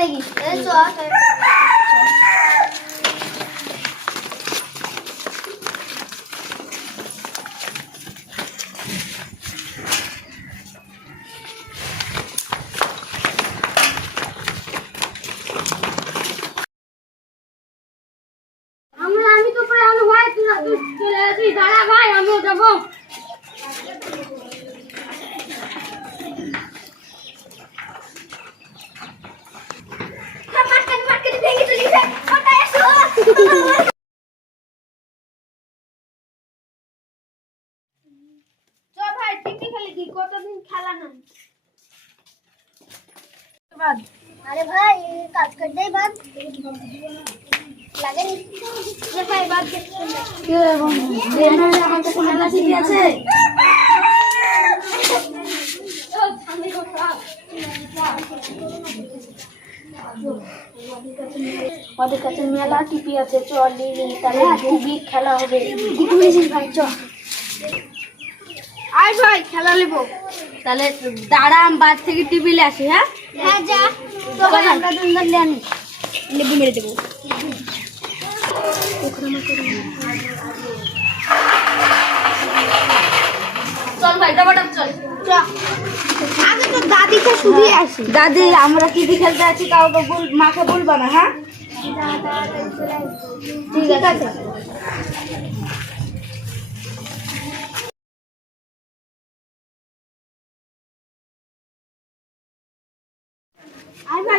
নাকি এই চ আমরা আমি তো পরে আলো ভাই তুই না তুই চলে আসিস দাঁড়া ভাই আমিও যাব চ ভাই টিপি খেলে কি? কতদিন খেলা না আরে ভাই কাজ করতেই বাদ। লাগে রে ভাই বাদ আমার তো খেলা ঠিকই আছে ওদের কাছে মেলা টিপি আছে চল লিলি তাহলে খেলা হবে। কি ভাই? চ। আয় ভাই খেলা নেব। তাহলে দাঁড়া আমি বাদ থেকে টিপি আসি হ্যাঁ? হ্যাঁ যা। আমরা দুজন লেবু মেরে দেবো। চল ভাই ডাবাটা চল। আগে তো দাদিকে শুধু আসি। দাদি আমরা কি কি খেলতে আছি কাউকে বল মাকে বলবা না হ্যাঁ? ঠিক আছে।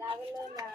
লাগল না